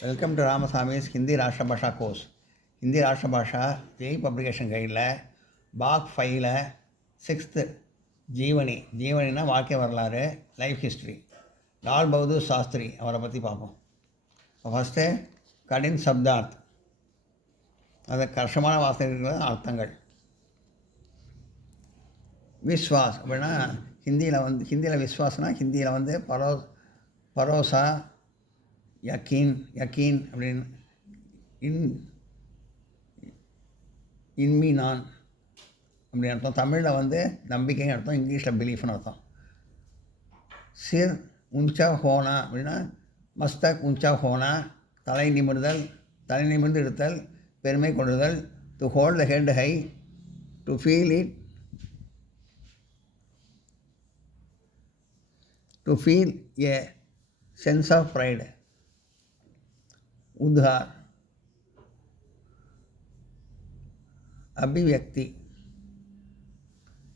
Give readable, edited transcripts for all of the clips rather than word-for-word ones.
Welcome to Ramasamy's Hindi Rashtra Bhasha course. Hindi Rashtra Bhasha Jai publication கைடில் பாக் 5ல் 6th ஜீவனினா வாழ்க்கை வரலாறு, லைஃப் ஹிஸ்ட்ரி. லால் பகதூர் சாஸ்திரி அவரை பற்றி பார்ப்போம். ஃபஸ்ட்டு கடின் சப்தார்த், அது கஷ்டமான வார்த்தைகள் அர்த்தங்கள். விஸ்வாஸ் அப்படின்னா ஹிந்தியில் விஸ்வாஸ்னா ஹிந்தியில் பரோசா, யக்கீன் அப்படின்னு இன்மீனான் அப்படின்னு அர்த்தம். தமிழில் நம்பிக்கைன்னு அர்த்தம், இங்கிலீஷில் பிலீஃப்னு அர்த்தம். சிர் உஞ்சா ஹோனா அப்படின்னா மஸ்தக் உஞ்சா ஹோனா, தலை நிமிர்ந்து இருத்தல், பெருமை கொள்ளுதல். To hold the head high, to feel it, to feel a sense of pride. உத்ஹார் அபிவியக்தி,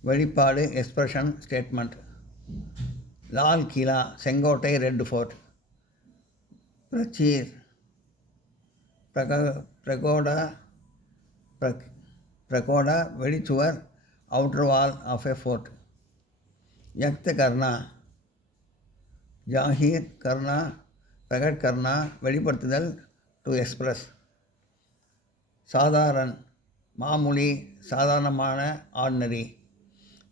வெளிப்பாடு, எக்ஸ்பிரஷன், ஸ்டேட்மெண்ட். லால் கிலா செங்கோட்டை, ரெட் ஃபோர்ட். பிரச்சீர் பிரகோடா வெளிச்சுவர், outer wall of a fort. யக்த் கர்னா ஜாஹீர் கர்னா, பிரகட் கர்னா வெளிப்படுத்துதல், டு எக்ஸ்பிரஸ். சாதாரண் மாமூலி, சாதாரணமான, ஆர்டினரி.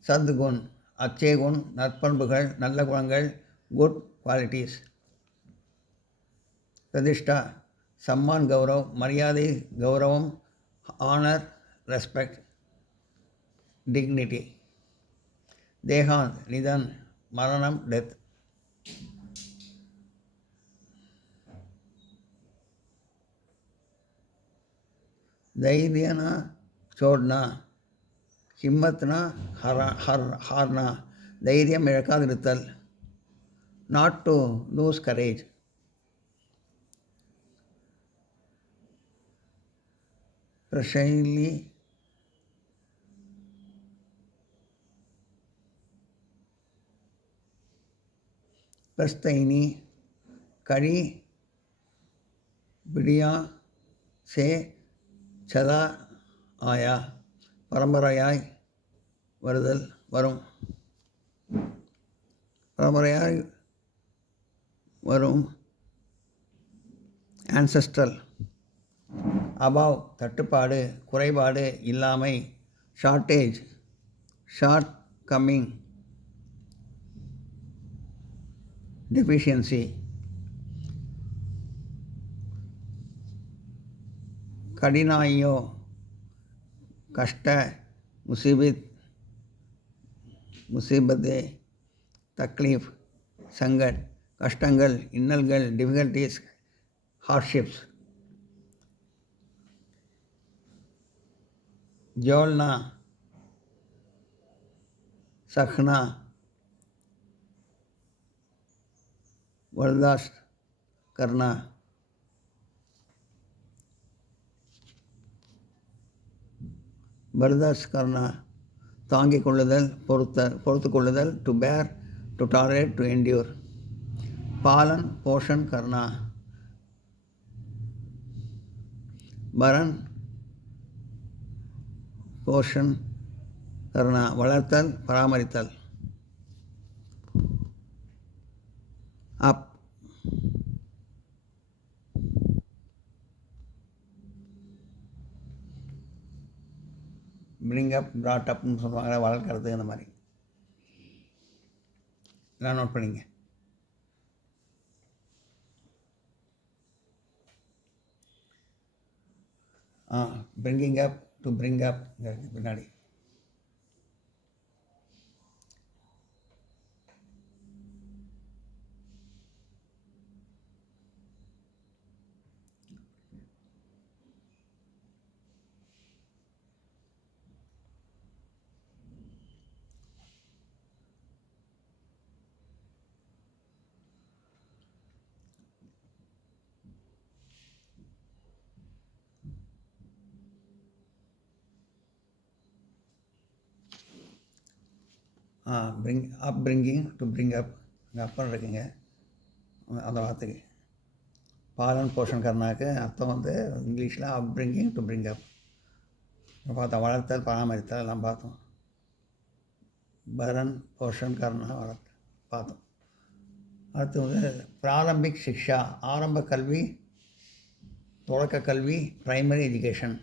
சத்குண் அச்சே குண், நற்பண்புகள், நல்ல குணங்கள், குட் குவாலிட்டிஸ். பிரதிஷ்டா சம்மான் கௌரவ், மரியாதை, கௌரவம், ஆனர், ரெஸ்பெக்ட், டிக்னிட்டி. தேகாந்த் நிதன், மரணம், டெத். தைரியனா சோட்னா, ஹிம்மத்னா ஹார்னா, தைரியம் இழக்காதிருத்தல். Not to lose courage. பிரஷைலி பிரஸ்தைனி கழி, பிடியா சே சதா ஆயா, பரம்பரையாய் வரும். ஆன்செஸ்ட்ரல். அபாவ் தட்டுப்பாடு, குறைபாடு, இல்லாமை. Shortage shortcoming, deficiency. கடினாயோ கஷ்ட, முசீபத்தே, தக்லீஃப், சங்கட், கஷ்டங்கள், இன்னல்கள், டிஃபிகல்ட்டிஸ், ஹார்ட்ஷிப்ஸ். ஜோல்னா சஹ்னா, வர்தாஷ்த் கர்னா. பர்தாஷ்த் கர்னா தாங்கிக் கொள்ளுதல், பொறுத்து கொள்ளுதல். To bear, to tolerate, to endure. பாலன் போஷன் கர்னா. பரன் போஷன் கர்னா வளர்த்தல், பராமரித்தல். அப் பிரிங் அப், ப்ராட் அப்னு சொல்லுவாங்க, வளர்க்குறது. இந்த மாதிரி எல்லாம் நோட் பண்ணிங்க. Bringing up, to bring up பின்னாடி. பிரிங்கிங் டு பிரிங் அப், அங்கே அப்பர் இருக்குங்க அந்த வார்த்தைக்கு. பாலன் போஷன் கர்னாக்கு அர்த்தம் வந்து இங்கிலீஷில் அப்ரிங்கிங் டு பிரிங் அப் பார்த்தோம். வளர்த்தல், பராமரித்தல் எல்லாம் பார்த்தோம். பரன் போஷன் கர்னா வளர்த்தல் பார்த்தோம். அடுத்து வந்து பிராரம்பிக் சிக்ஷா, ஆரம்ப கல்வி, தொடக்க கல்வி, பிரைமரி எஜுகேஷன்.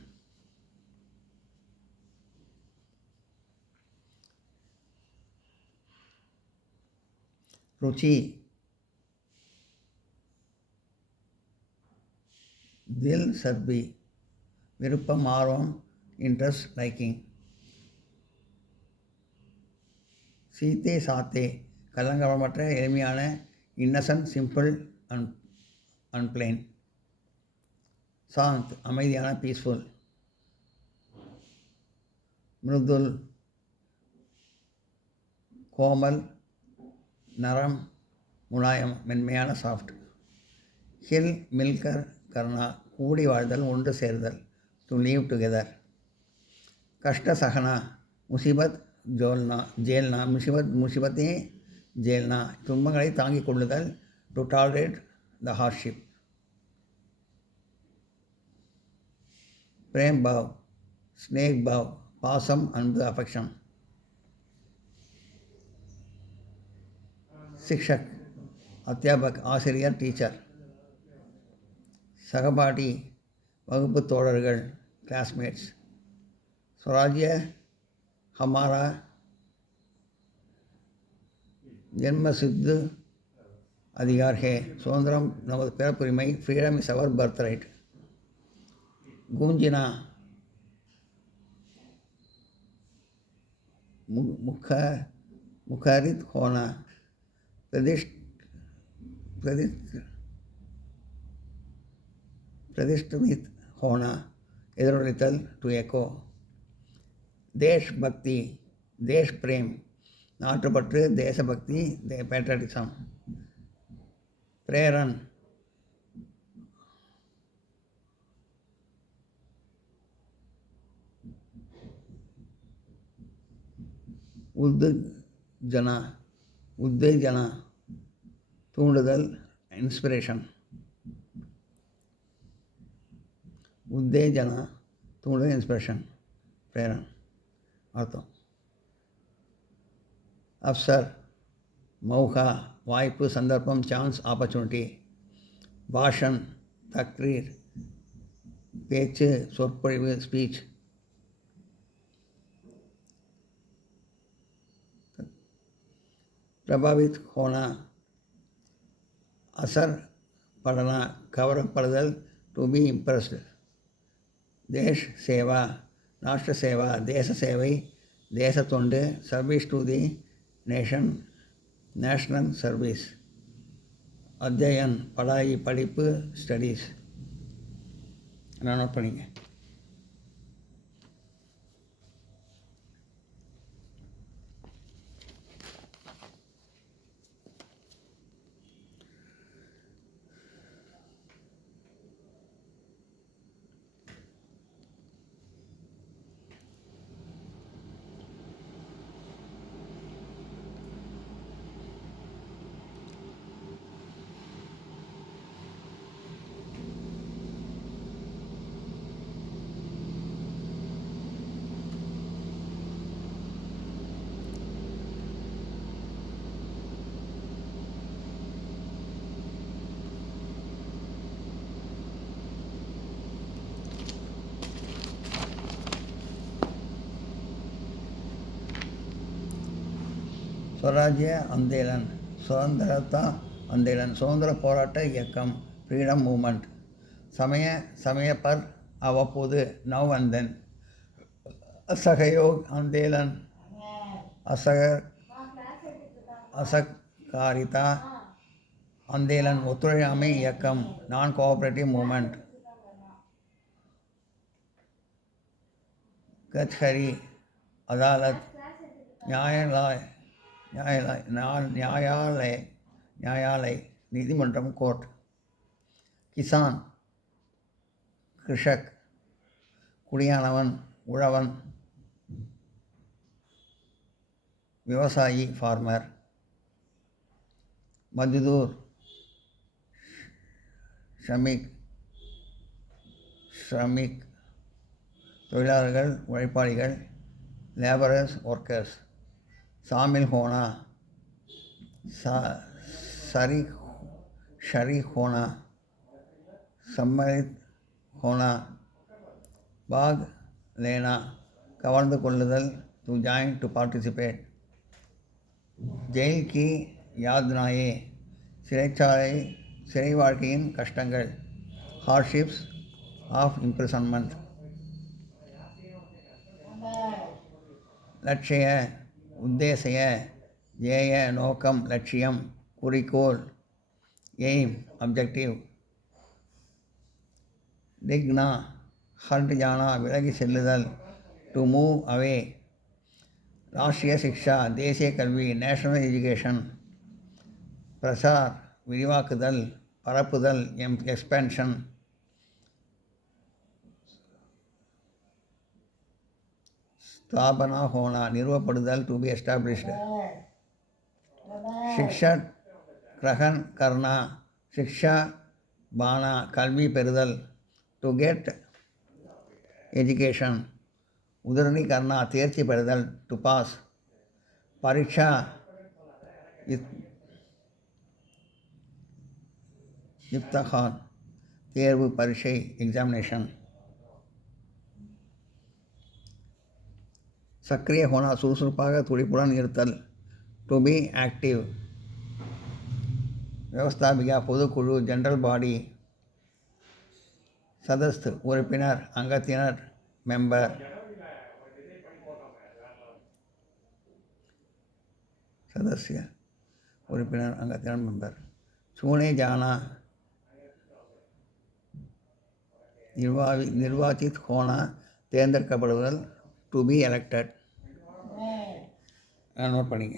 ருச்சி, தில் சர்பி, விருப்பம், ஆர்வம், இன்ட்ரெஸ்ட், லைக்கிங். சீத்தே சாத்தே, கலங்கலமற்ற, எளிமையான, இன்னசென்ட், சிம்பிள் அண்ட் பிளெயின். சாந்த், அமைதியான, பீஸ்ஃபுல். மிருதுல், கோமல், நரம், முலாயம், மென்மையான, சாஃப்ட். ஹில் மில்கர் கர்னா, கூடி வாழ்தல், ஒன்று சேர்தல், டு லீவ் டுகெதர். கஷ்ட சகனா, முசிபத் ஜேல்னா, முசிபத்தே ஜேல்னா, துன்பங்களை தாங்கிக் கொள்ளுதல், டு டாலரேட் த ஹார்ட்ஷிப். பிரேம் பாவ், ஸ்னேக் பாவ், பாசம், அன்பு, அஃபெக்ஷன். சிக்ஷக், அத்தியாபக், ஆசிரியர், டீச்சர். சகபாடி, வகுப்பு தோழர்கள், கிளாஸ்மேட்ஸ். ஸ்வராஜ்ய ஹமாரா ஜென்மசித்து அதிகார் ஹே, சுதந்திரம் நமது பிறப்புரிமை, freedom is our birthright. கூஞ்சினா, முखरित होना, प्रतिष्ठित होना, எதிரொலித்தல், டு எக்கோ. தேஷ் பக்தி, தேஷ் பிரேம், நாட்டுப்பற்று, தேசபக்தி, பேட்ரியாட்டிசம். பிரேரன், உத்தேஜனா, தூண்டுதல், இன்ஸ்பிரேஷன். உத்தேஜனா, தூண்டுதல், இன்ஸ்பிரேஷன், பிரேரன். அர்த்தம் அப்சர், மௌகா, வாய்ப்பு, சந்தர்ப்பம், சான்ஸ், ஆப்பர்ச்சுனிட்டி. பாஷன், தக்ரீர், பேச்சு, சொற்பொழிவு, ஸ்பீச். பிரபாவித் ஹோனா, அசர் படனா, கவரப்படுதல், டு பி இம்ப்ரெஸ்டு. தேஷ் சேவா, ராஷ்டிர சேவா, தேச சேவை, தேச தொண்டு. Service to the nation, national service. அத்தியன், படாயி, படிப்பு, ஸ்டடீஸ். நோட் பண்ணிங்க. ஸ்வராஜ்ய அந்தேலன், சுதந்திரத்தா அந்தேலன், சுதந்திர போராட்ட இயக்கம், ஃப்ரீடம் மூமெண்ட். சமய பர், அவ்வப்போது, நவ் அண்ட் தென். அசகயோக் அந்தேலன், அசகாரிதா அந்தேலன், ஒத்துழையாமை இயக்கம், நான் கோஆபரேட்டிவ் மூமெண்ட். கச்ஹரி, அதாலத், நியாயாலய், நீதிமன்றம், கோர்ட். கிசான், கிருஷக், குடியானவன், உழவன். விவசாயி, ஃபார்மர். மஜ்தூர், ஷ்ரமிக் தொழிலாளர்கள் உழைப்பாளிகள், லேபரர்ஸ் ஒர்க்கர்ஸ். சாமில் ஹோனா, ஷரீக் ஹோனா, சம்மரித் ஹோனா. பாக் லேனா, கவர்ந்து கொள்ளுதல், to join, to participate. Jail கி யாத்னாயே, சிறை வாழ்க்கையின் கஷ்டங்கள், ஹார்ட்ஷிப்ஸ் ஆஃப் இம்ப்ரிசன்மெண்ட். லட்சிய, உத்தேசய, ஜேய நோக்கம், லட்சியம், குறிக்கோள், எய்ம், அப்ஜெக்டிவ். டிக்னா, ஹட் ஜானா, விலகி செல்லுதல், டு மூவ் அவே. ராஷ்ட்ரிய சிக்ஷா, தேசிய கல்வி, நேஷனல் எஜுகேஷன். பிரசார், விரிவாக்குதல், பரப்புதல், எக்ஸ்பேன்ஷன். ஸ்தாபனா ஹோனா, நிறுவப்படுதல், டு பி எஸ்டாப்ளிஷ்டு. சிக்ஷட் கிரகன் கர்னா, சிக்ஷா பானா, கல்வி பெறுதல், டு கெட் எஜுகேஷன். உதரணி கர்னா, தேர்ச்சி பெறுதல், டு பாஸ். பரீட்சா இப்தஹான், தேர்வு, பரீட்சை, எக்ஸாமினேஷன். சக்ரிய ஹோனா, சுறுசுறுப்பாக துடிப்புடன் இருத்தல், டு பி ஆக்டிவ். வியவஸ்தாபிகா, பொதுக்குழு, ஜென்ரல் பாடி. சதஸ்த், உறுப்பினர், அங்கத்தினர், மெம்பர். சதஸ்ய, உறுப்பினர், அங்கத்தினர், மெம்பர். சூனே ஜானா, நிர்வாச்சித் ஹோனா, தேர்ந்தெடுக்கப்படுதல், டு பி எலெக்டட். நோட் பண்ணிங்க.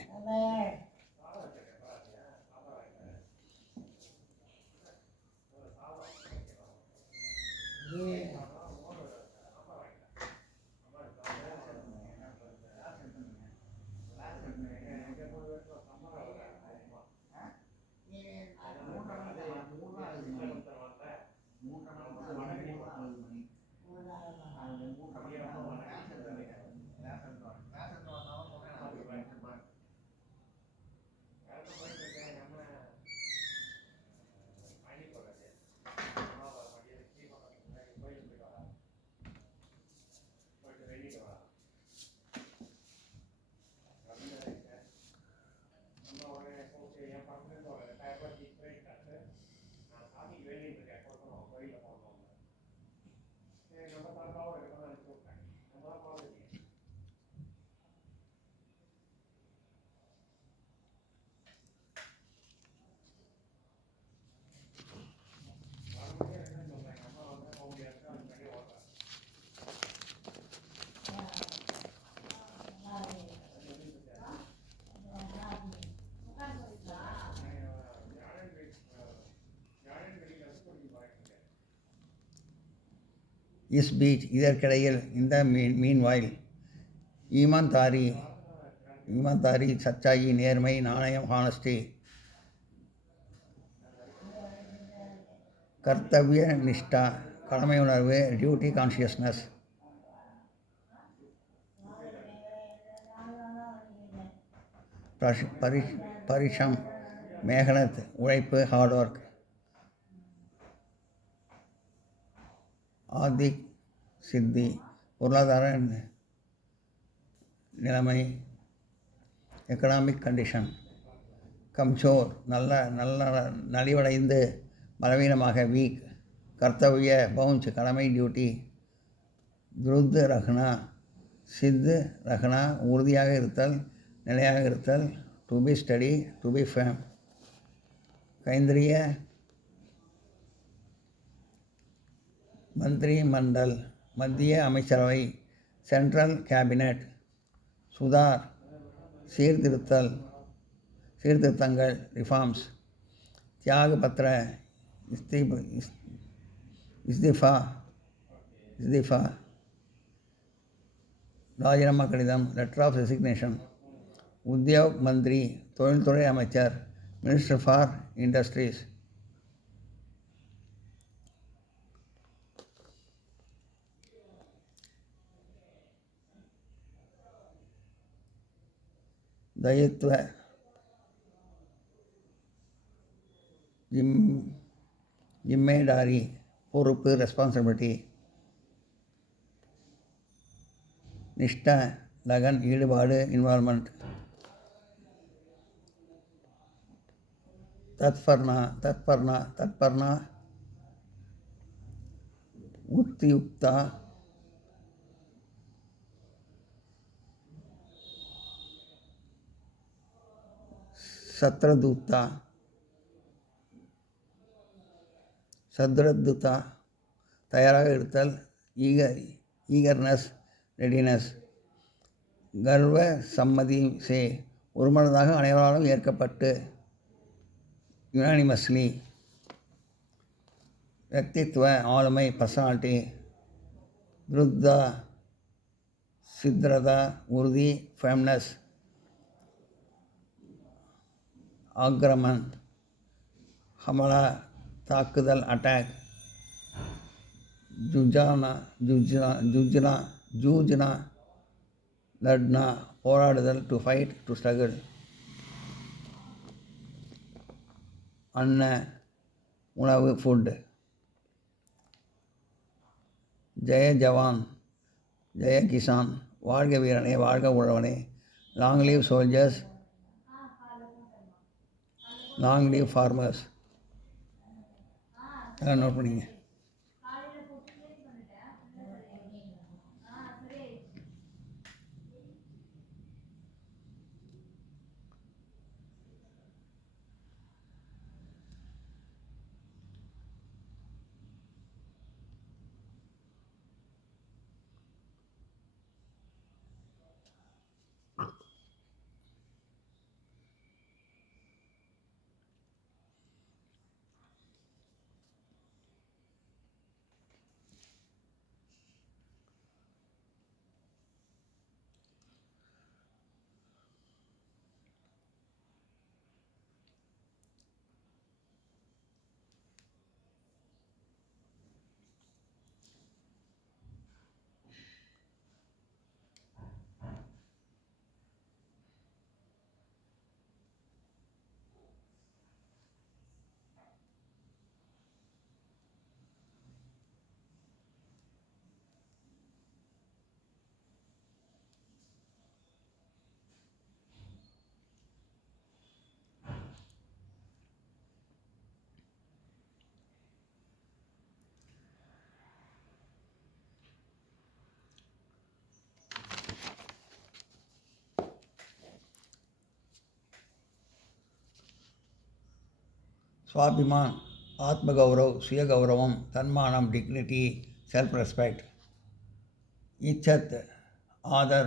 இஸ் பீச், இதற்கிடையில், இந்த மீன்வாயில். ஈமான்தாரி, சச்சாயி, நேர்மை, நாணயம், ஹானஸ்டி. கர்த்தவ்ய நிஷ்டா, கடமை உணர்வு, டியூட்டி கான்ஷியஸ்னஸ். பரிஷம், மேகனத், உழைப்பு, ஹார்ட் ஒர்க். ஆதிக் சித்தி, பொருளாதார நிலைமை, எக்கனாமிக் கண்டிஷன். கம்சோர், நலிவடைந்து, பலவீனமாக, வீக். கர்த்தவ்ய, பவுன்ஸ், கடமை, டியூட்டி. துருத் ரஹ்னா, சித் ரஹ்னா, உறுதியாக இருத்தல், நிலையாக இருத்தல், to be steady, to be firm. கைந்திரிய மந்திரி மண்டல், மத்திய அமைச்சரவை, சென்ட்ரல் கேபினட். சுதார், சீர்திருத்தங்கள், ரிஃபார்ம்ஸ். தியாக பத்திர, இஸ்திஃபா. ராஜினாமா கடிதம், லெட்டர் ஆஃப் ரெசிக்னேஷன். உத்யோக் மந்திரி, தொழில்துறை அமைச்சர், மினிஸ்டர் ஃபார் இண்டஸ்ட்ரீஸ். தயித்வ ஜிம்மேடாரி பொறுப்பு ரெஸ்பான்சிபிலிட்டி. நிஷ்டா லகன் ஈடுபாடு இன்வால்மெண்ட். தத்பர்னா உத்தியுக்தா சத்ரதுத்தா தயாராக இருத்தல். Eagerness readiness. கர்வ சம்மதி சே ஒருமனதாக அனைவராலும் ஏற்கப்பட்டு யுனானிமஸ்லி. व्यक्तित्व ஆளுமை பர்சனாலிட்டி. விருத்தா சித்ரதா உறுதி ஃபேம்னஸ். ஆக்ரமன் ஹமலா தாக்குதல் அட்டாக். ஜூஜ்னா லட்னா போராடுதல். To fight to struggle. அன்ன உணவு ஃபுட். ஜெய ஜவான் ஜெய கிசான் வாழ்க வீரனே வாழ்க உழவனே. Long live soldiers long live farmers. அதெல்லாம் நோட் பண்ணிங்க. स्वाभिमान आत्मगौरव सुयगौरवम तन्मानम डिग्निटी सेल्फ रेस्पेक्ट. इच्छत आदर.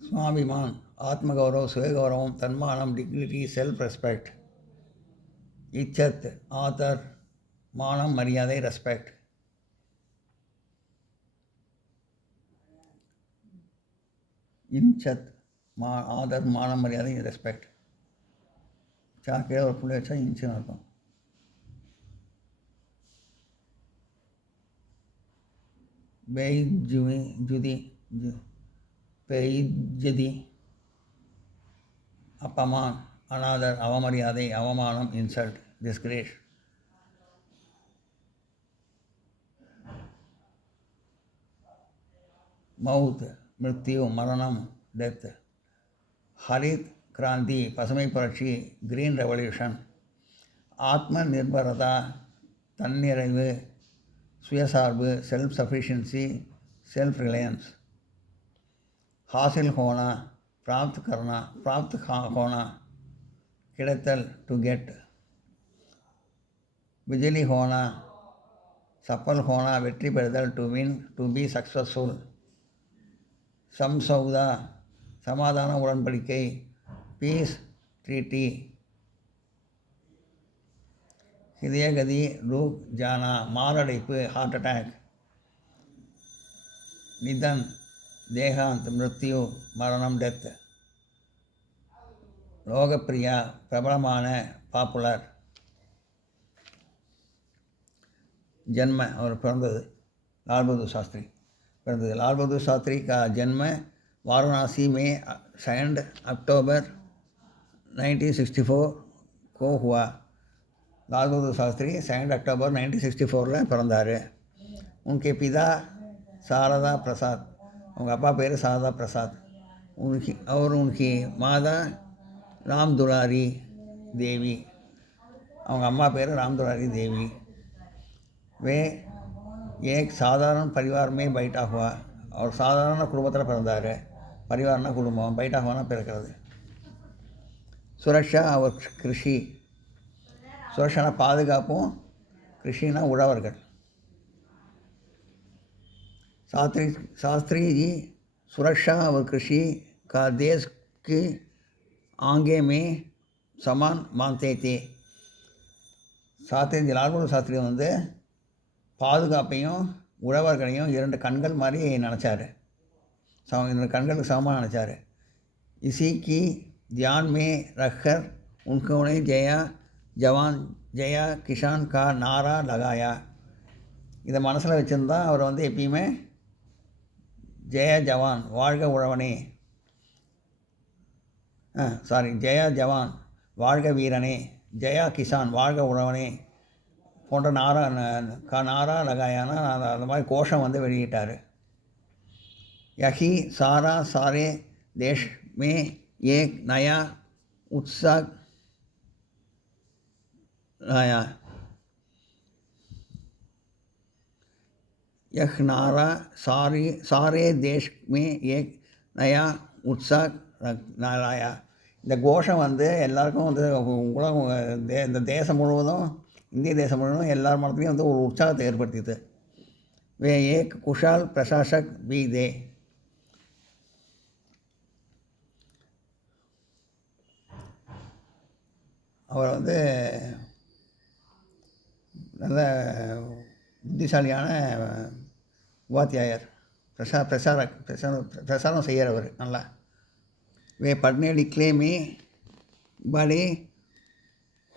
स्वाभिमान आत्मगौरव सुयगौरवम तन्मानम डिग्निटी सेल्फ रेस्पेक्ट. इच्छत आदर मानम मर्यादे रेस्पेक्ट. इंचत आदर मानम मर्यादे रेस्पेक्ट. चाके और पुले अच्छा इंच ना बेजुदी अपमान अनादर अवमर्यादे अवमानम इंसल्ट डिस्ग्रेस. मौत मृत्यु मरणम डेथ. हरित क्रांति पसुமை புரட்சி ग्रीन रेवल्यूशन. आत्म निर्भरता तन्निறைவு சுயசார்பு सेल्फ सफिशिएंसी सेल्फ रिलायंस. हासिल होना प्राप्त करना प्राप्त होना கிடைத்தல் टू गेट. विजयी होना सफल होना வெற்றி பெறுதல் to win to be successful. समझौता समाधान उड़नपड़िकै पीस ट्रीटी. हृदयगति रूप जाना मारடைப்பு हार्ट अटैक. निधन देहांत मृत्यु मरणम डेथ. लोकप्रिया प्रबलமான பாப்புலர். जन्म और பிறந்தது லால் பகதூர் சாஸ்திரி. பிறந்தது. लाल बहादुर शास्त्री का जन्म वाराणसी में 2 अक्टूबर 1964 को हुआ. लाल बहादुर शास्त्री 2 अक्टूबर 1964 பிறந்தார். उनके पिता शारदा प्रसाद, उनका अप्पा पेर शारदा प्रसाद, उनकी माता राम दुलारी देवी, அவங்க அம்மா பேர் राम दुलारी देवी. वे एक साधारण परिवार में बैठा हुआ, और சாதாரண குடும்பத்தில் பிறந்தார். परिवारना குடும்பம், बैठा हुआ பிறக்கிறது. சுரக்ஷா அவர் கிருஷி, சுரக்ஷானா பாதுகாப்பும், கிருஷினா உழவர்கள். शास्त्री जी सुरक्षा और कृषि का देश के आगे में समान मानते थे. சாஸ்திரி लाल बहादुर शास्त्री வந்து பாதுகாப்பையும் உழவர்களையும் 2 கண்கள் மாதிரி நினச்சார். 2 கண்களுக்கு சமமாக நினச்சார். इसी की ध्यान में रखकर उन्होंने जया जवान जया किसान का नारा लगाया. இதை மனசில் வச்சுருந்தா அவர் வந்து எப்பயுமே ஜெய ஜவான் வாழ்க உழவனே, ஜெயா ஜவான் வாழ்க வீரனே, ஜெயா கிசான் வாழ்க உழவனே போன்ற நாரா லகாயானா அந்த மாதிரி கோஷம் வந்து வெளியிட்டார். யஹி சாரா சாரே தேஷ் மே ஏக் நயா உத்சாக் लाया. यह नारा सारे देश में एक नया उत्साह लाया. இந்த கோஷம் வந்து எல்லாருக்கும் வந்து உலகம் இந்த தேசம் முழுவதும், இந்திய தேசம் முழுவதும் எல்லார் மனத்துலையும் வந்து ஒரு உற்சாகத்தை ஏற்படுத்தியது. வே ஏக் குஷால் பிரசாசக் பி தே. அவர் வந்து நல்ல புத்திசாலியான உபாத்தியாயர், பிரசாரம் செய்கிறவர் நல்லா. वे पढ़ने लिखने में बड़े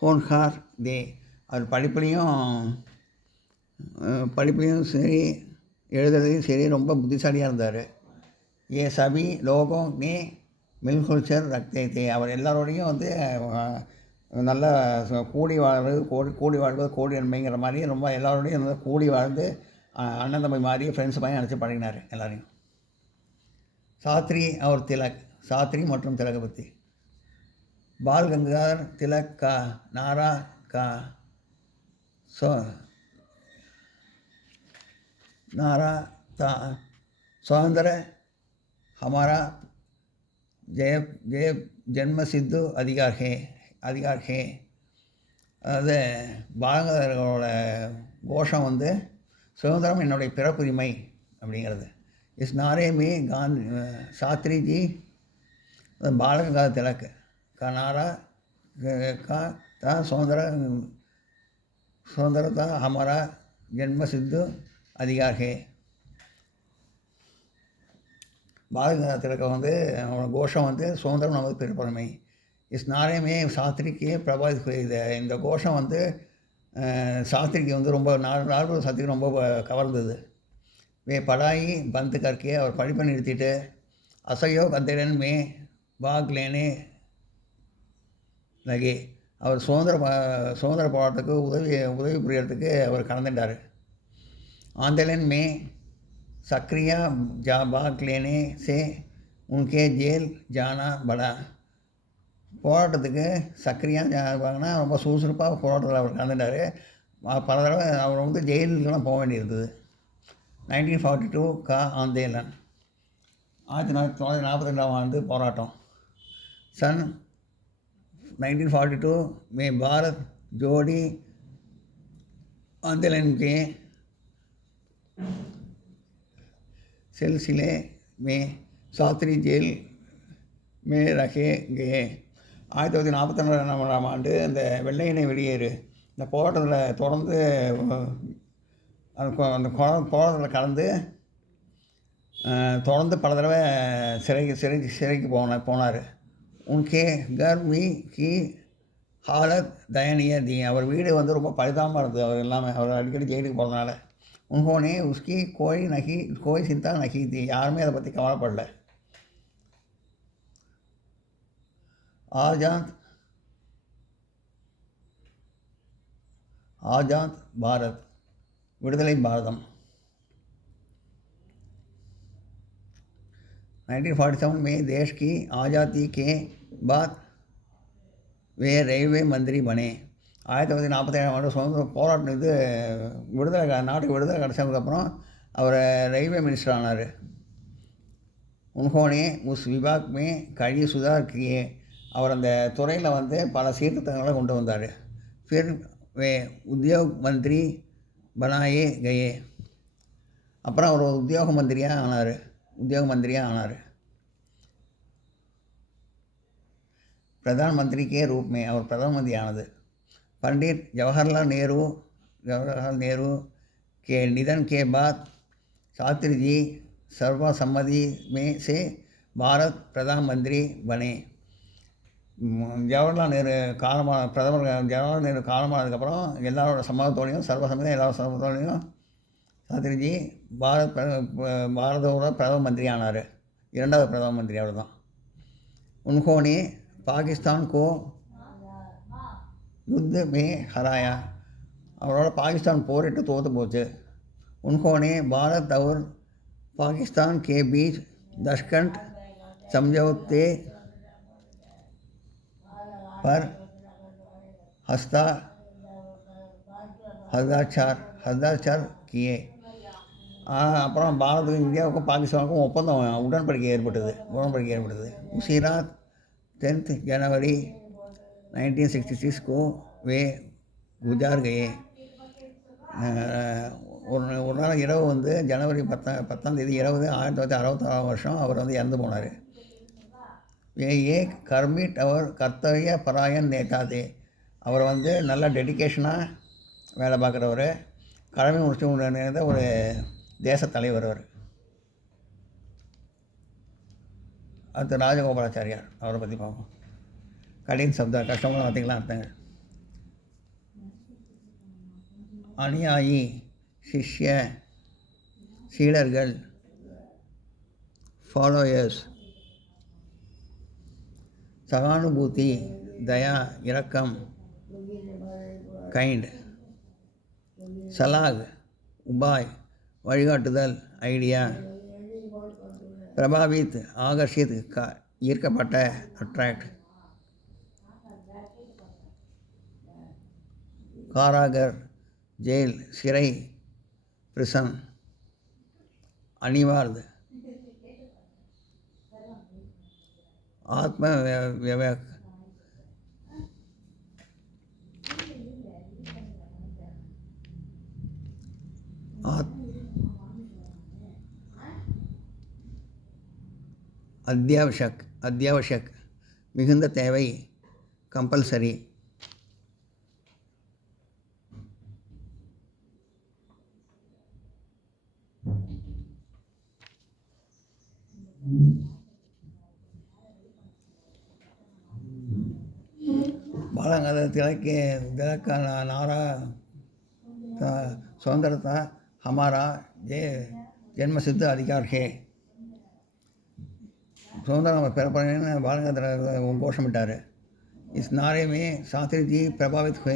होनहार दे. அவர் படிப்புலையும் சரி எழுதுறதையும் சரி ரொம்ப புத்திசாலியாக இருந்தார். ये सभी लोगों ने मिलजुल कर रखते थे. அவர் எல்லாரோடையும் வந்து நல்ல கூடி வாழ்வது கோடி நன்மைங்கிற மாதிரி ரொம்ப எல்லோரோடையும் நல்லா கூடி வாழ்ந்து அண்ணன் தம்பி மாதிரி ஃப்ரெண்ட்ஸ் மாதிரி நினச்சி பழகினார் எல்லாரையும். சாஸ்திரி அவர் திலக், சாஸ்திரி மற்றும் திலகை பற்றி. பால் கங்காதர் திலக் கா நாரா கா नारा था स्वातंत्र हमारा जय जन्म सिद्ध अधिकार है. அதாவது பாலகங்களோட கோஷம் வந்து சுதந்திரம் என்னுடைய பிறப்புரிமை அப்படிங்கிறது. इस नारे में शास्त्री जी बाल गंगाधर तिलक का नारा का था स्वतंत्रता हमारा जन्म सिद्ध अधिकार है. बाल गंगाधर तिलक வந்து அவனோட கோஷம் வந்து சுதந்திரம் நமது பிறப்புரிமை. इस नारे में शास्त्री के प्रभावित हुए. இந்த கோஷம் வந்து शास्त्री வந்து ரொம்ப நாலு शास्त्री ரொம்ப கவர்ந்தது. वे पढ़ाई बंद करके और படிப்பை நிறுத்திட்டு असहयोग अध्ययन में भाग लेने लगे. அவர் சுதந்திர போராட்டத்துக்கு உதவி புரியறதுக்கு அவர் கலந்துட்டார். आंदोलन में सक्रिय भाग लेने से उनके जेल जाना पड़ा. போராட்டத்துக்கு சக்கரியாக இருப்பாங்கன்னா ரொம்ப சுறுசுறுப்பாக போராட்டத்தில் அவர் கலந்துட்டார். பல தடவை அவர் வந்து ஜெயிலுக்கெல்லாம் போக வேண்டியிருந்தது. 1942 का आंदोलन 1942 ஆண்டு போராட்டம். सन 1942 में भारत जोड़ी आंदोलन के सिलसिले में शास्त्री जेल में रखे गए. 1942 ஆண்டு இந்த வெள்ளையனை வெளியேறு இந்த போராட்டத்தில் தொடர்ந்து அந்த போராட்டத்தில் கலந்து தொடர்ந்து பல தடவை சிறைக்கு போனார். உன்கே கர்மி கி ஹாலத் தயனிய தி. அவர் வீடு வந்து ரொம்ப பரிதாபமாக இருந்தது. அவர் எல்லாமே அவர் அடிக்கடி ஜெயிலுக்கு போகிறதுனால उन्होंने उसकी कोई चिंता नहीं थी. யாருமே அதை பற்றி கவலைப்படல. ஆஜாத் ஆஜாத் பாரத், விடுதலை பாரதம். 1947 में देश की आज़ादी के बाद वे रेलवे मंत्री बने. 1947 சுதந்திர போராட்டம் நாட்டுக்கு விடுதலை கிடச்சதுக்கப்புறம் அவர் ரயில்வே மினிஸ்டர் ஆனார். उन्होंने उस विभाग में कई सुधार किए. அவர் அந்த துறையில் பல சீர்திருத்தங்களை கொண்டு வந்தார். फिर वे उद्योग मंत्री बनाए गए. அப்புறம் அவர் உத்தியோக மந்திரியாக ஆனார். प्रधानमंत्री के रूप में அவர் प्रधानमंत्री ஆனது. पंडित जवाहरलाल नेहरू के निधन के बाद शास्त्री जी सर्वसम्मति में से भारत प्रधानमंत्री बने. ஜவஹர்லால் நேரு காலமானதுக்கப்புறம் எல்லாரோட சம்மதத்தோடையும் சர்வசம்மதம் சாஸ்திரிஜி பாரதோட பிரதம மந்திரி ஆனார். 2வது பிரதம மந்திரி அவர் தான். उन्होंने पाकिस्तान को युद्ध में हराया. அவரோட பாகிஸ்தான் போரிட்டு தோற்று போச்சு. उन्होंने भारत और पाकिस्तान के बीच दशकंठ समझौते पर हस्ताक्षर किए. அப்புறம் பாரதத்துக்கும் இந்தியாவுக்கும் பாகிஸ்தானுக்கும் உடன்படிக்கை ஏற்பட்டது. उसी रात 10 जनवरी 1966 को वे गुजार गए. ஒரு நாள் இரவு ஜனவரி 10ஆம் தேதி இரவு 1966 வருஷம் அவர் இறந்து போனார். वे एक कर्मिट और कर्तव्य परायण नेता थे. அவர் நல்ல டெடிக்கேஷனாக வேலை பார்க்குறவர், கடமை முடிச்சு நிறைந்த ஒரு தேச தலைவர் அவர். அடுத்து ராஜகோபாலாச்சாரியார், அவரை பற்றி பார்ப்போம். கடின சப்தா, கஷ்டமான வார்த்தைகள்லாம் அர்த்தங்கள். அநியாயி, சிஷ்ய, சீடர்கள், ஃபாலோயர்ஸ், சகானுபூதி, தயா, இரக்கம், கைண்ட், சலாக், உபாய், வழிகாட்டுதல், ஐடியா, பிரபாவித், ஆகர்ஷித், ஈர்க்கப்பட்ட, அட்ராக்ட், காராகர், ஜெயில், சிறை, பிரிசன், அனிவார்த், ஆத்ம விவேக், அத்தியாவசியக், மிகுந்த தேவை, கம்பல்சரி. बालगंगाधर तिलक का नारा था, स्वतंत्रता हमारा जन्मसिद्ध अधिकार है. சுதந்திரம் நம்ம பெறப்படணும்னு பாலகங்காதர் கோஷமிட்டார். इस नारे में शास्त्री जी प्रभावित हुए.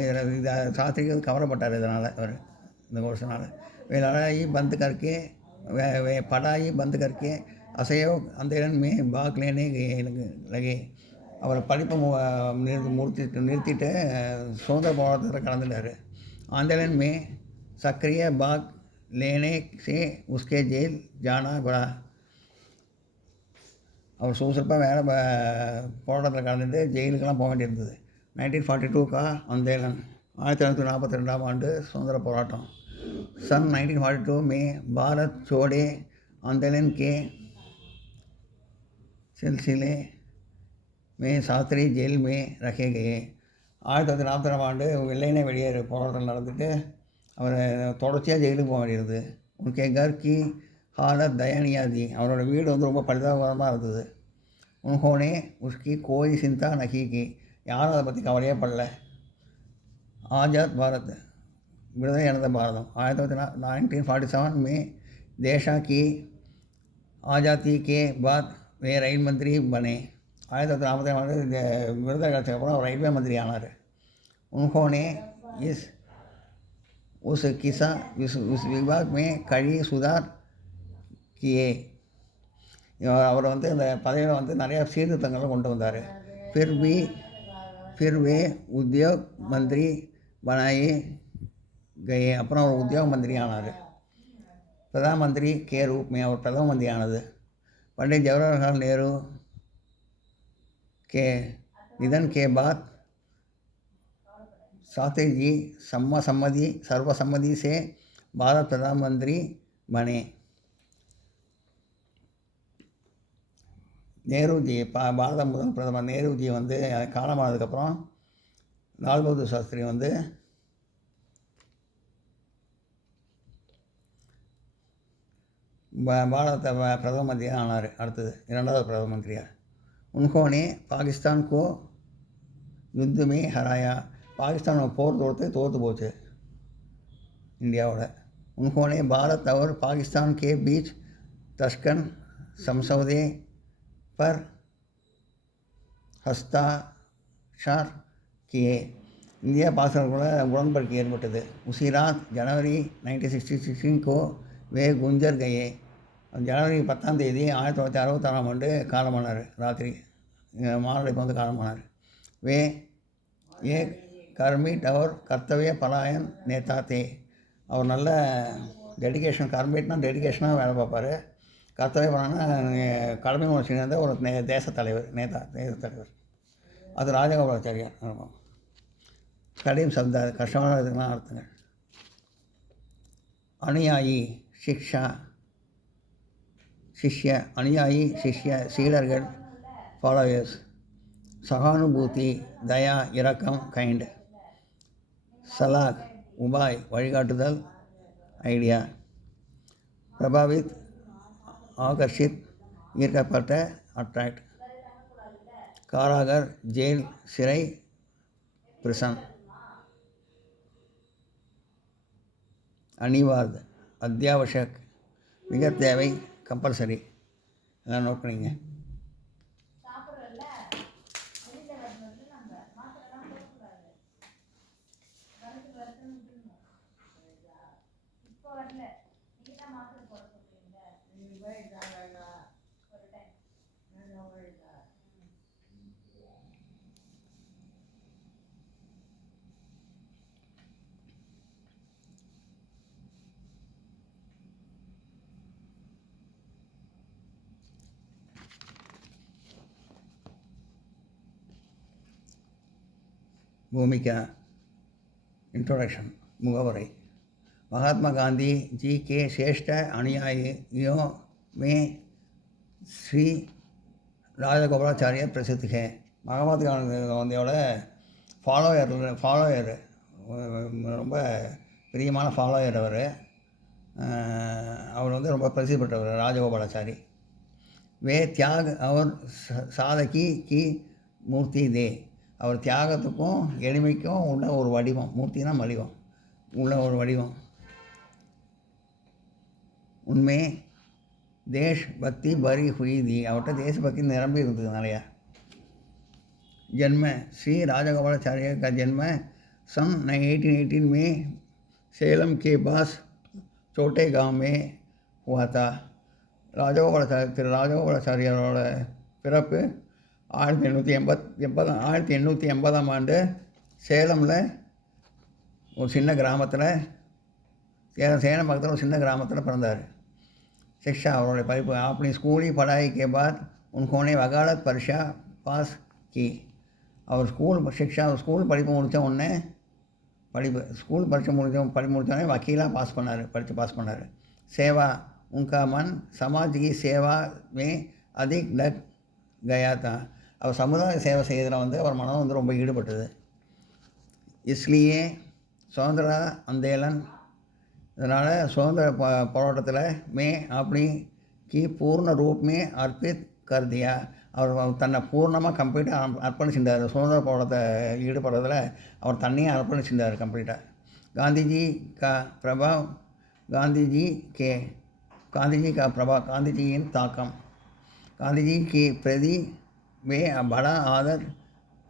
शास्त्री जी कवरப்பட்டார் இதனால். அவர் இந்த கோஷனால் वे लड़ाई बंद करके वे पढ़ाई बंद करके असहयोग आंदोलन में भाग लेने लगे. அவர் படிப்பை நிறுத்திட்டு சுதந்திர போராட்டத்தில் கலந்துட்டார். आंदोलन में सक्रिय भाग लेने से उसके जेल जाना पड़ा. அவர் சுறுசுறுப்பாக போராட்டத்தில் கலந்துட்டு ஜெயிலுக்கெல்லாம் போக வேண்டியிருந்தது. 1942 का आंदोलन, 1942ஆம் ஆண்டு சுதந்திர போராட்டம். सन 1942 में भारत छोड़े आंदोलन के सिलसिले में शास्त्री जेल में रखे गए. 1942ஆம் ஆண்டு வெள்ளையனே வெளியேறு போராட்டம் நடந்துட்டு அவர் தொடர்ச்சியாக ஜெயிலுக்கு போக வேண்டியிருந்தது. உனக்கு கர் கி हालत दयनीय थी. அவரோட வீடு ரொம்ப பரிதாபகரமாக இருந்தது. उन्होंने उसकी कोई चिंता नहीं की. யாரும் அதை பற்றி கவலையே படல. ஆஜாத் பாரத், विड़दலை अடைந்த பாரதம் 1947 में देशा की आज़ादी के बाद वे रैल मंत्री बने. 1947 விடுதலை கிடைச்சதுக்கப்புறம் அவர் ரயில்வே மந்திரி ஆனார். उन्होंने उस विभाग में कई सुधार किए. அவர் வந்து இந்த பதவியில் வந்து நிறையா சீர்திருத்தங்களை கொண்டு வந்தார். फिर वे उद्योग मंत्री बनाए गए. அப்புறம் அவர் உத்தியோக மந்திரி ஆனார். प्रधानमंत्री के रूप में அவர் பிரதம மந்திரி ஆனது. पंडित जवाहरलाल नेहरू के निधन के बाद शास्त्री जी सर्वसम्मति से भारत प्रधानमंत्री बने. நேருஜி பாரத முதல் பிரதமர் நேருஜி வந்து காலமானதுக்கப்புறம் லால் பகதூர் சாஸ்திரி வந்து பாரத பிரதம மந்திரியாக ஆனார். அடுத்தது இரண்டாவது பிரதம மந்திரியாக. उन्होंने पाकिस्तान को युद्ध में हराया. பாகிஸ்தான் போர் தோற்று போச்சு இந்தியாவோட. उन्होंने भारत और पाकिस्तान के बीच तस्कन समझौते पर हस्ताक्षर किए. இந்தியா பாகிஸ்தானுக்குள்ள உடன்படிக்கை ஏற்பட்டது. उसी रात जनवरी 1966 को वे गुजर गए. ஜனவரி 10ஆம் தேதி 1966ஆம் ஆண்டு காலமானார். ராத்திரி மாரடைப்பு வந்து காலமானார். வே ஏ கர்மிட் அவர் கர்த்தவிய பலாயன் நேதா தே. அவர் நல்ல டெடிகேஷன், கர்மிட்னா டெடிகேஷனாக வேலை பார்ப்பார். கர்த்தவிய பலானா கடமை உணர்ச்சி இருந்த ஒரு தேச தலைவர், தேச தலைவர். அது ராஜகோபாலாச்சாரியார். ஆமாம், கடினம் சப்தா, கஷ்டமான இதுக்கெல்லாம் அர்த்தங்கள். அனுயாயி अनुयायी शिष्य சீடர்கள் ஃபாலோயர்ஸ். சகானுபூதி தயா இரக்கம் கைண்ட். சலாக் உபாய் வழிகாட்டுதல் ஐடியா. பிரபாவித் ஆகர்ஷித் ஈர்க்கப்பட்ட அட்ராக்ட். காராகர் ஜெயில் சிறை பிரிசன். அனிவார்த் அத்தியாவசியக் மிக தேவை கம்பல்சரி. எல்லாம் நோட் பண்ணிங்க. भूमिका. इंट्रोडक्शन. मुहावरे. महात्मा गांधी जी के श्रेष्ठ अनुयायियों में श्री राजगोपालाचार्य प्रसिद्ध है. महात्मा गांधियोட ஃபாலோயர் ரொம்ப பிரியமான ஃபாலோயர் அவர் வந்து ரொம்ப பிரசித்தி பெற்றவர் ராஜகோபாலாச்சாரி. வே தியாக அவர் சாதகி கி மூர்த்தி தே. அவர் தியாகத்துக்கும் எளிமைக்கும் உள்ள ஒரு வடிவம். மூர்த்தினா வடிவம், உள்ள ஒரு வடிவம். உண்மை தேஷ் பக்தி பரி हुई थी. அவர்கிட்ட தேசபக்தி நிரம்பி இருந்தது நிறையா. जन्म. श्री राजगोपालाचार्य का जन्म सन 1818 में सेलम के पास छोटे गांव में हुआ था. ராஜகோபாலாச்சாரியாரோட பிறப்பு 1880ஆம் ஆண்டு சேலமில் ஒரு சின்ன கிராமத்தில், சேலம் பக்கத்தில் ஒரு சின்ன கிராமத்தில் பிறந்தார். शिक्षा அவருடைய படிப்பு. अपनी स्कूली पढ़ाई के बाद उन्होंने वकालत परीक्षा पास की. அவர் ஸ்கூல் படிப்பு முடித்த உடனே ஸ்கூல் பரீட்சை முடித்தோடனே வக்கீலாக படித்து பாஸ் பண்ணார். सेवा. उनका मन समाज की सेवा में अधिक लग गया था. அவர் சமுதாய சேவை செய்யறதுல வந்து அவர் மனம் வந்து ரொம்ப ஈடுபட்டது. इसलिए சுதந்திர आंदोलन, இதனால் சுதந்திர போராட்டத்தில் अपनी की पूर्ण रूप में अर्पित कर दिया. அவர் தன்னை பூர்ணமாக கம்ப்ளீட்டாக அர்ப்பணிச்சிருந்தார். சுதந்திர போராட்டத்தை ஈடுபடுறதில் அவர் தன்னையே அர்ப்பணிச்சிருந்தார் கம்ப்ளீட்டாக. गांधी जी का प्रभाव गांधी जी के गांधी जी का प्रभाव गांधी जी इन ताकम गांधी जी के प्रति वे बड़ा आदर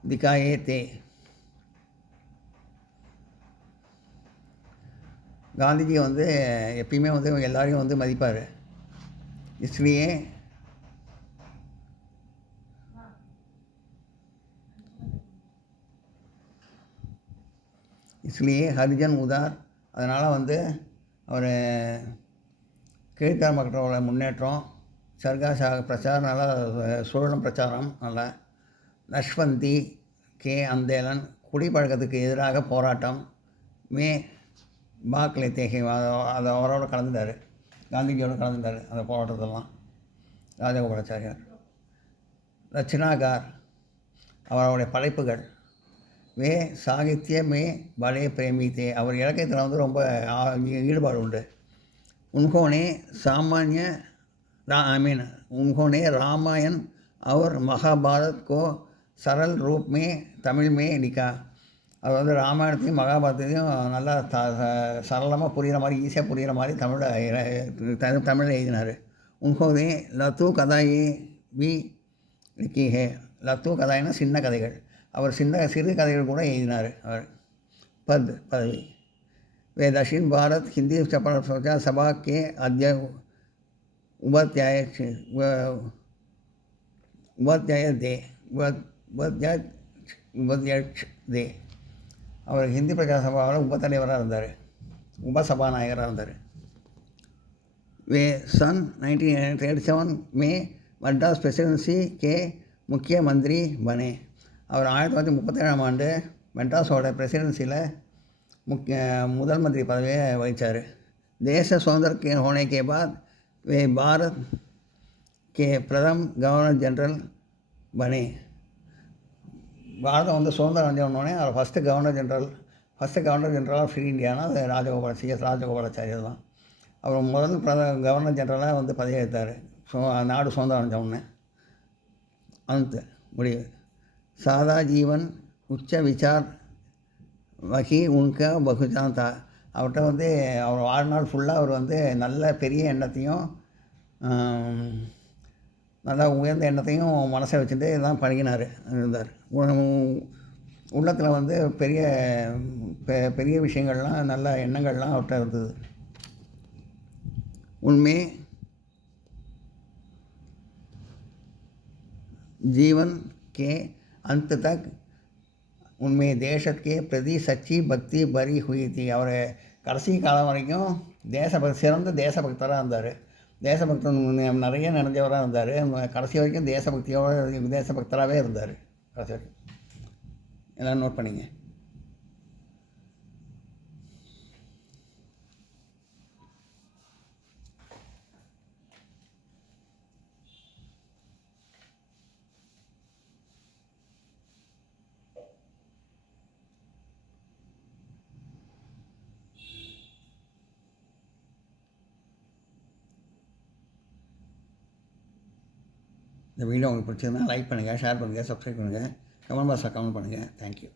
दिखाए थे. காந்திஜி வந்து எப்பயுமே வந்து எல்லாரையும் வந்து மதிப்பார். इसलिए इसलिए ஹரிஜன் உதார் அதனால் வந்து அவர் கீழ்த்தர மக்களோட முன்னேற்றம் சர்க்கா பிரச்சாரம் நல்லா சூழலும் பிரச்சாரம் நல்லா நஷ்வந்தி கே அந்தேலன் குடிப்பழக்கத்துக்கு எதிராக போராட்டம் மே பாக்லே தேகை அதை அவரோட கலந்துட்டார். காந்திஜியோடு கலந்துட்டார் அந்த போராட்டத்தெல்லாம் ராஜகோபாலாச்சாரியார். ரச்சனாகார் அவருடைய படைப்புகள் வே சாகித்யமே பலே பிரேமித்தே அவர் இலக்கியத்தில் வந்து ரொம்ப ஈடுபாடு உண்டு. उन्होंने सामान्य उन्होंने रामायण और महाभारत को सरल रूप में तमिल में लिखा. அவர் வந்து ராமாயணத்தையும் மகாபாரதத்தையும் நல்லா சரளமாக புரிகிற மாதிரி ஈஸியாக புரிகிற மாதிரி தமிழில் எழுதினார். உன்கோதே லத்து கதாயே வி லிக்கி ஹே லத்து கதாயினா சின்ன கதைகள் அவர் சிறு கதைகள் கூட எழுதினார். அவர் பதவி वे दक्षिण भारत हिंदी प्रचार सभा के उपाध्यक्ष दे அவர் ஹிந்தி பிரச்சார சபாவில் உபத்தலைவராக இருந்தார், உபசபாநாயகராக இருந்தார். वे सन 1987 में मद्रास प्रेसिडेंसी के मुख्यमंत्री बने. அவர் 1937 ஆண்டு மெட்ராஸோட பிரசிடென்சியில் முதல் மந்திரி பதவியை வகித்தார். देश स्वतंत्र के होने के बाद वे भारत के प्रथम गवर्नर जनरल बने. பாரதம் வந்து சுதந்திரம் அடைஞ்சோடனே அவர் ஃபஸ்ட்டு கவர்னர் ஜெனரல் ஆஃப் இந்தியானா அது ராஜகோபாலாச்சாரியர் தான். அவர் முதல் கவர்னர் ஜெனரலாக வந்து பதவியேற்றார் நாடு சுதந்திரம் அடைஞ்சோடனே. அந்த முடிவு சாதா ஜீவன் உச்ச விசார் வகி உன்கா பகுஜான் தா அவர்கிட்ட வந்து அவர் வாழ்நாள் ஃபுல்லாக அவர் வந்து நல்ல பெரிய எண்ணத்தையும் நல்லா உயர்ந்த எண்ணத்தையும் மனசை வச்சுட்டு தான் பழகினார் இருந்தார். உள்ளத்தில் வந்து பெரிய விஷயங்கள்லாம் நல்ல எண்ணங்கள்லாம் அவர்கிட்ட இருந்தது. உண்மை ஜீவன் கே அந்த தக் உண்மை தேசத்துக்கே பிரதி சச்சி பக்தி பரி ஹுயி தி அவர் கடைசி காலம் வரைக்கும் சிறந்த தேசபக்தராக இருந்தார். தேசபக்தன் நிறைய நினைஞ்சவராக இருந்தார். கடைசி வரைக்கும் தேசபக்தராகவே இருந்தார். கடைசி வரைக்கும் எல்லாம் நோட் பண்ணிங்க. இந்த வீடியோ உங்களுக்கு பிடிச்சிருந்தா லைக் பண்ணுங்கள், ஷேர் பண்ணுங்கள், சப்ஸ்கிரைப் பண்ணுங்கள், கமெண்ட் பாக்ஸில் கமெண்ட் பண்ணுங்கள். தேங்க்யூ.